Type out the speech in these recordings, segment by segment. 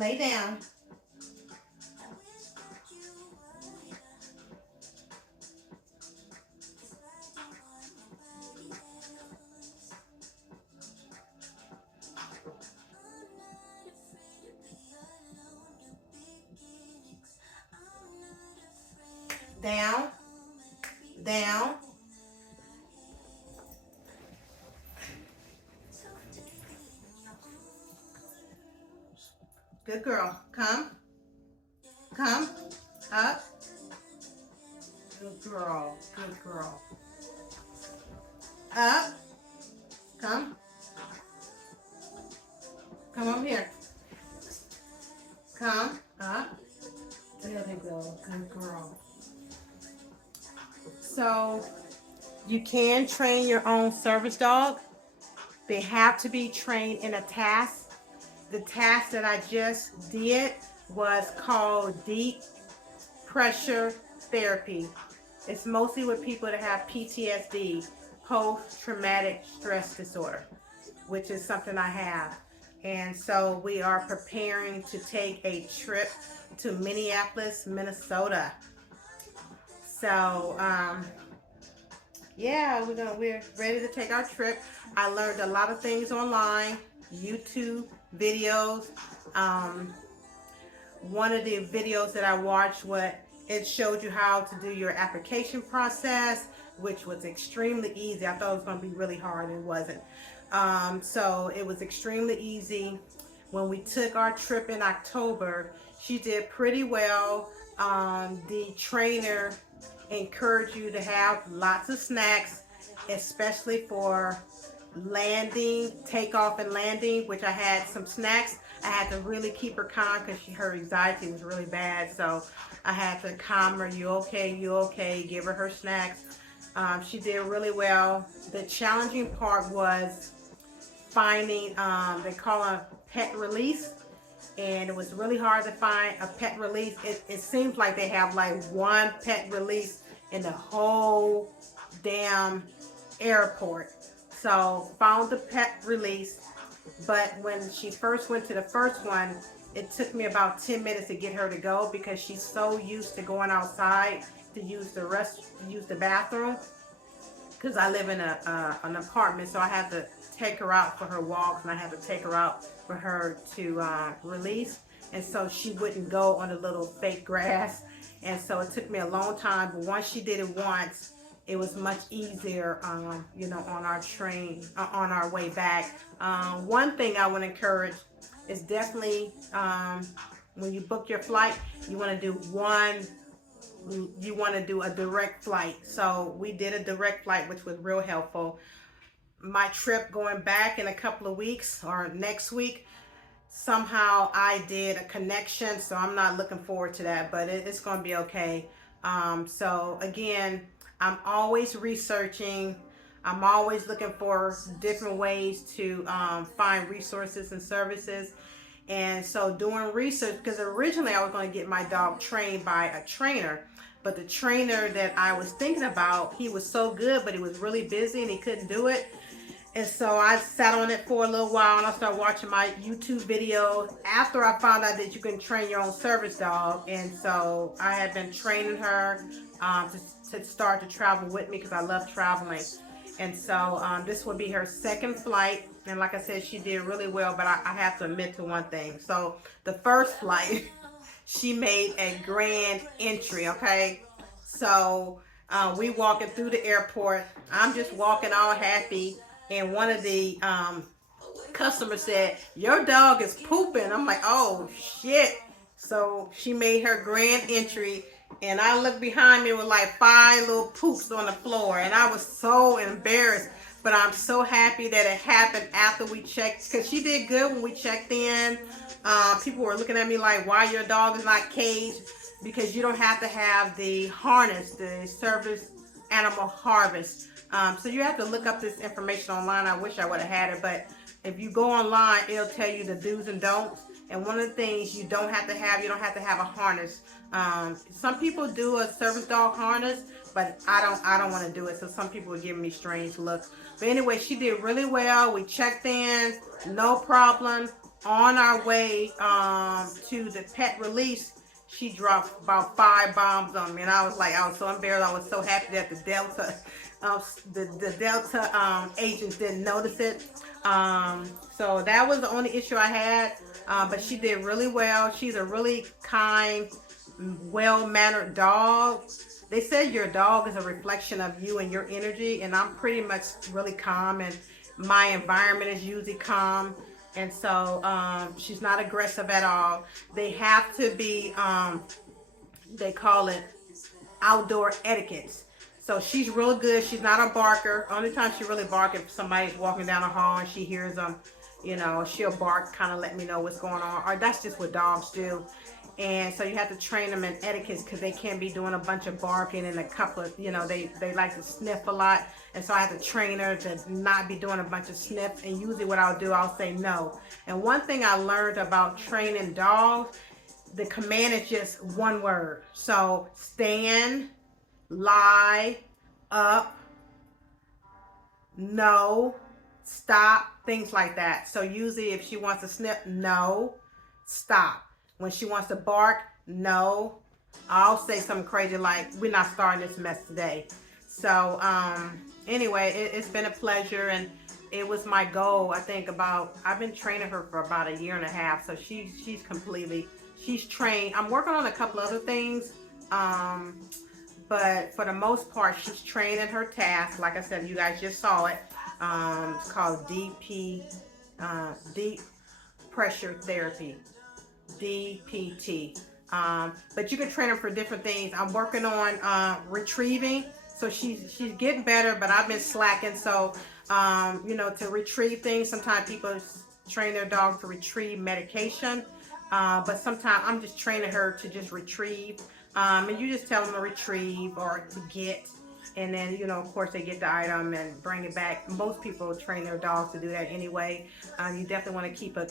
Lay down. Down. Down. Good girl. Come. Come. Up. Good girl. Good girl. Up. Come. Come over here. Come. Up. There they go. Good girl. So you can train your own service dog. They have to be trained in a task. The task that I just did was called deep pressure therapy. It's mostly with people that have PTSD, post-traumatic stress disorder, which is something I have. And so we are preparing to take a trip to Minneapolis, Minnesota. So, yeah, we're ready to take our trip. I learned a lot of things online, YouTube videos. One of the videos that I watched, it showed you how to do your application process, which was extremely easy. I thought it was going to be really hard, and it wasn't. So it was extremely easy. When we took our trip in October, she did pretty well. The trainer encouraged you to have lots of snacks, especially for landing, takeoff and landing, which I had some snacks. I had to really keep her calm because her anxiety was really bad. So I had to calm her. You okay? You okay? Give her snacks. She did really well. The challenging part was finding, they call a pet release. And it was really hard to find a pet release. It seems like they have like one pet release in the whole damn airport. So found the pet release, but when she first went to the first one, it took me about 10 minutes to get her to go because she's so used to going outside to use the bathroom. Because I live in an apartment, so I have to take her out for her walks, and I have to take her out for her to release. And so she wouldn't go on the little fake grass. And so it took me a long time, but once she did it once, it was much easier, on our train, on our way back. One thing I would encourage is definitely, when you book your flight, you want to do a direct flight. So we did a direct flight, which was real helpful. My trip going back in a couple of weeks or next week, somehow I did a connection, so I'm not looking forward to that, but it's going to be okay. So again, I'm always researching. I'm always looking for different ways to find resources and services. And so doing research, because originally I was going to get my dog trained by a trainer, but the trainer that I was thinking about, he was so good, but he was really busy and he couldn't do it. And so I sat on it for a little while, and I started watching my YouTube videos after I found out that you can train your own service dog. And so I had been training her to start to travel with me because I love traveling. And so this will be her second flight. And like I said, she did really well, but I have to admit to one thing. So the first flight, she made a grand entry, okay? So we walking through the airport. I'm just walking all happy. And one of the customers said, "Your dog is pooping." I'm like, "Oh, shit." So she made her grand entry. And I looked behind me with like 5 little poops on the floor. And I was so embarrassed. But I'm so happy that it happened after we checked. Because she did good when we checked in. People were looking at me like, "Why your dog is not caged?" Because you don't have to have the harness, the service animal harvest. So you have to look up this information online. I wish I would have had it. But if you go online, it'll tell you the do's and don'ts. And one of the things you don't have to have a harness. Some people do a service dog harness, but I don't want to do it. So some people are giving me strange looks. But anyway, she did really well. We checked in, no problem. on our way to the pet release, she dropped about 5 bombs on me, and I was so embarrassed. I was so happy that the Delta, the Delta agents didn't notice it. So that was the only issue I had. But she did really well. She's a really kind, well-mannered dog. They said your dog is a reflection of you and your energy, and I'm pretty much really calm, and my environment is usually calm. And so she's not aggressive at all. They have to be, they call it outdoor etiquette. So she's real good. She's not a barker. Only time she really barks if somebody's walking down the hall and she hears them, she'll bark, kind of let me know what's going on. Or that's just what dogs do. And so you have to train them in etiquette because they can't be doing a bunch of barking and a couple of, they like to sniff a lot. And so I have to train her to not be doing a bunch of sniffs. And usually what I'll do, I'll say no. And one thing I learned about training dogs, the command is just one word. So stand, lie, up, no, stop, things like that. So usually if she wants to sniff, no, stop. When she wants to bark, no. I'll say something crazy like, we're not starting this mess today. So anyway, it's been a pleasure, and it was my goal. I think I've been training her for about 1.5 years. So she's trained. I'm working on a couple other things. But for the most part, she's trained in her task. Like I said, you guys just saw it. It's called deep pressure therapy. DPT. But you can train her for different things. I'm working on retrieving, so she's getting better, but I've been slacking. So to retrieve things, sometimes people train their dog to retrieve medication, but sometimes I'm just training her to just retrieve, and you just tell them to retrieve or to get. And then, of course, they get the item and bring it back. Most people train their dogs to do that anyway. You definitely want to keep a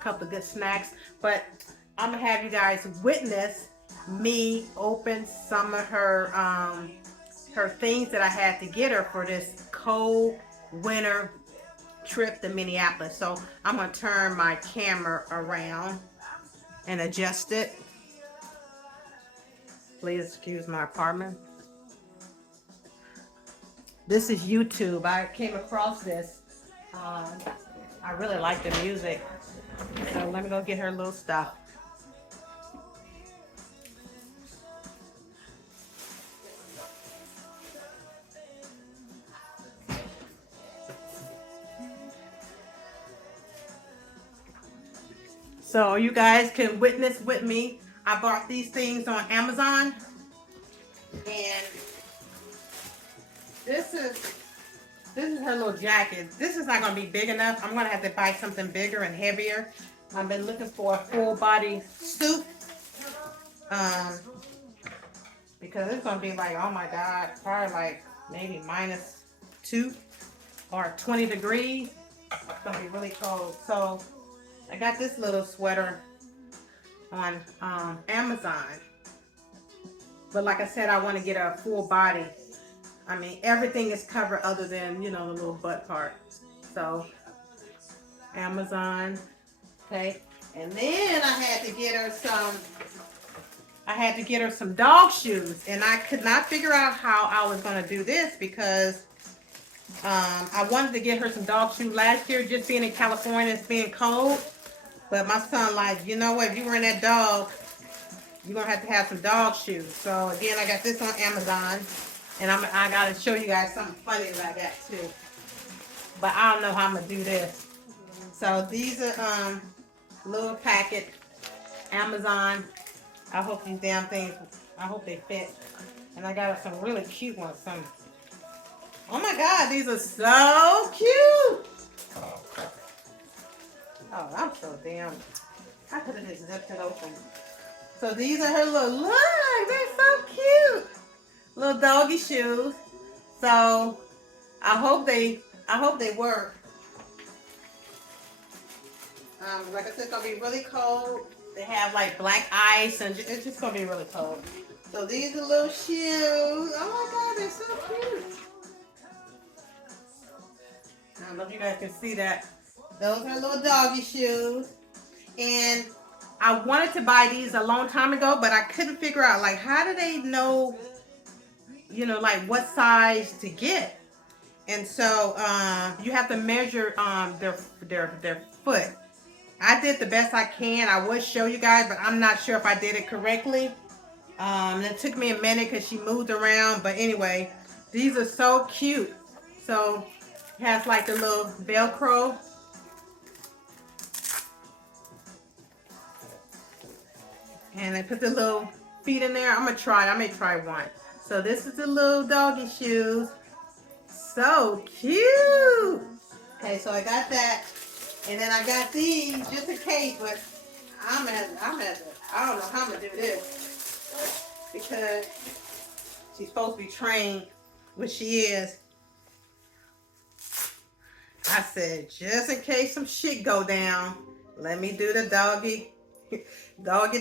couple of good snacks. But I'm going to have you guys witness me open some of her things that I had to get her for this cold winter trip to Minneapolis. So I'm going to turn my camera around and adjust it. Please excuse my apartment. This is YouTube. I came across this. I really like the music. So let me go get her little stuff. So you guys can witness with me. I bought these things on Amazon. And this is her little jacket. This is not going to be big enough. I'm going to have to buy something bigger and heavier. I've been looking for a full body suit. Because it's going to be like, oh my God, probably like maybe -2 or 20 degrees. It's going to be really cold. So I got this little sweater on Amazon. But like I said, I want to get a full body. I mean, everything is covered other than, the little butt part. So, Amazon, okay. And then I had to get her some dog shoes. And I could not figure out how I was going to do this because I wanted to get her some dog shoes last year, just being in California, it's being cold. But my son like, you know what, if you were in that dog, you're going to have some dog shoes. So, again, I got this on Amazon. And I got to show you guys something funny that I got too. But I don't know how I'm going to do this. So these are little packet, Amazon. I hope these damn things, I hope they fit. And I got some really cute ones. Oh my God, these are so cute. Oh, I'm so damn. I could have just zipped it open. So these are her look, they're so cute. Little doggy shoes. So I hope they work. Like I said, it's gonna be really cold. They have like black ice, and it's just gonna be really cold. So these are little shoes. Oh my God, they're so cute. I don't know if you guys can see that. Those are little doggy shoes. And I wanted to buy these a long time ago, but I couldn't figure out, like, how do they know, you know, like what size to get? And so you have to measure their foot. I did the best I can. I would show you guys, but I'm not sure if I did it correctly. It took me a minute because she moved around. But anyway, these are so cute. So it has like the little Velcro. And I put the little feet in there. I'm going to try it. I may try one. So this is the little doggy shoes. So cute. Okay, so I got that. And then I got these just in case, but I don't know how I'm going to do this. Because she's supposed to be trained, which she is. I said, just in case some shit go down, let me do the doggy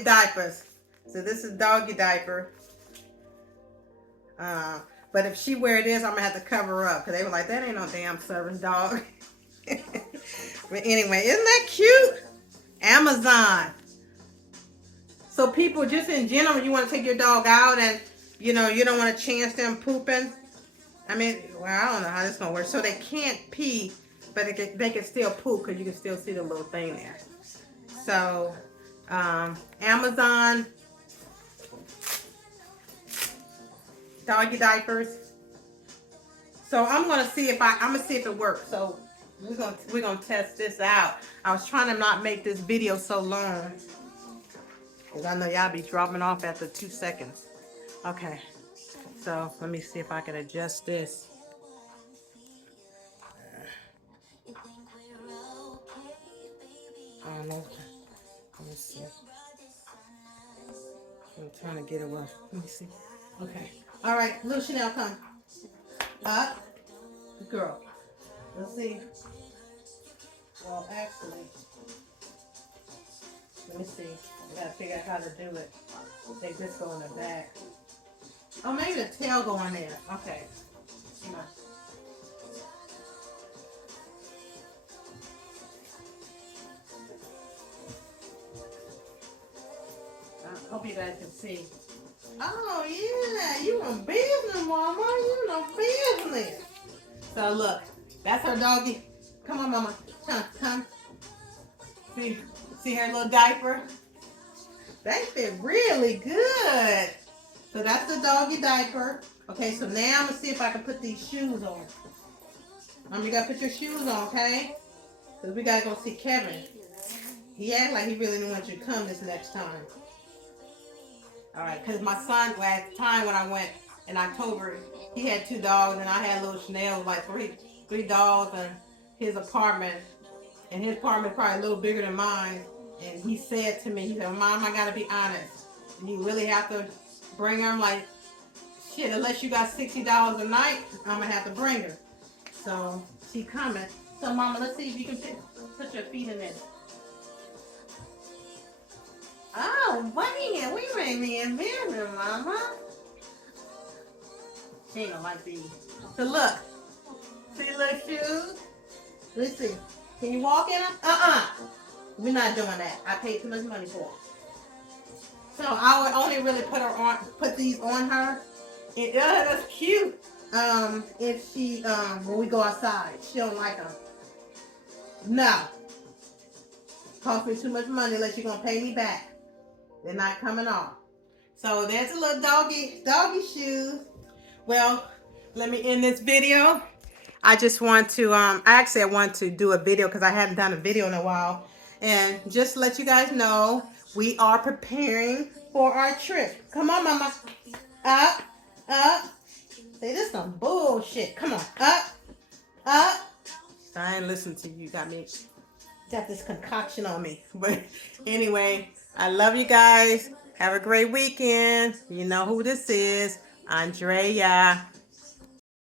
diapers. So this is doggy diaper. But if she wear this, I'm gonna have to cover her up because they were like, that ain't no damn service dog. But anyway, isn't that cute? Amazon. So people, just in general, you want to take your dog out and you know you don't want to chance them pooping. I mean, well, I don't know how this is gonna work. So they can't pee, but they can still poop because you can still see the little thing there. So Amazon doggy diapers. So I'm gonna see if it works. So we're gonna test this out. I was trying to not make this video so long because I know y'all be dropping off after 2 seconds. Okay, so let me see if I can adjust this. I don't know. Let me see. I'm trying to get it well. Let me see. Okay. All right, little Chanel, come. Up. Girl. Let's see. Well, actually, let me see. I gotta figure out how to do it. They just go in the back. Oh, maybe the tail go in there. Okay. Come on. I hope you guys can see. Oh, yeah. You in business, mama. You in business. So, look. That's her doggy. Come on, mama. Come. See her little diaper? They fit really good. So, that's the doggy diaper. Okay, so now I'm going to see if I can put these shoes on. You got to put your shoes on, okay? Because we got to go see Kevin. He acted like he really didn't want you to come this next time. All right, because my son, at the time when I went in October, he had 2 dogs, and I had little Chanel, like three dogs, and his apartment. And his apartment is probably a little bigger than mine. And he said to me, he said, Mom, I got to be honest. You really have to bring her. I'm like, shit, unless you got $60 a night, I'm going to have to bring her. So she coming. So, Mama, let's see if you can put your feet in there. Oh, man, we may be in business, Mama. She ain't gonna like these. So look. See little shoes? Let's see. Can you walk in them? We're not doing that. I paid too much money for them. So I would only really put these on her. That's cute. If she, when we go outside, she don't like them. No. Cost me too much money unless you're gonna pay me back. They're not coming off. So there's a little doggy shoes. Well, let me end this video. I just want to, I want to do a video because I haven't done a video in a while. And just to let you guys know, we are preparing for our trip. Come on, Mama. Up. Say, this is some bullshit. Come on. Up. I ain't listening to you. Got this concoction on me. But anyway, I love you guys. Have a great weekend. You know who this is. Andrea.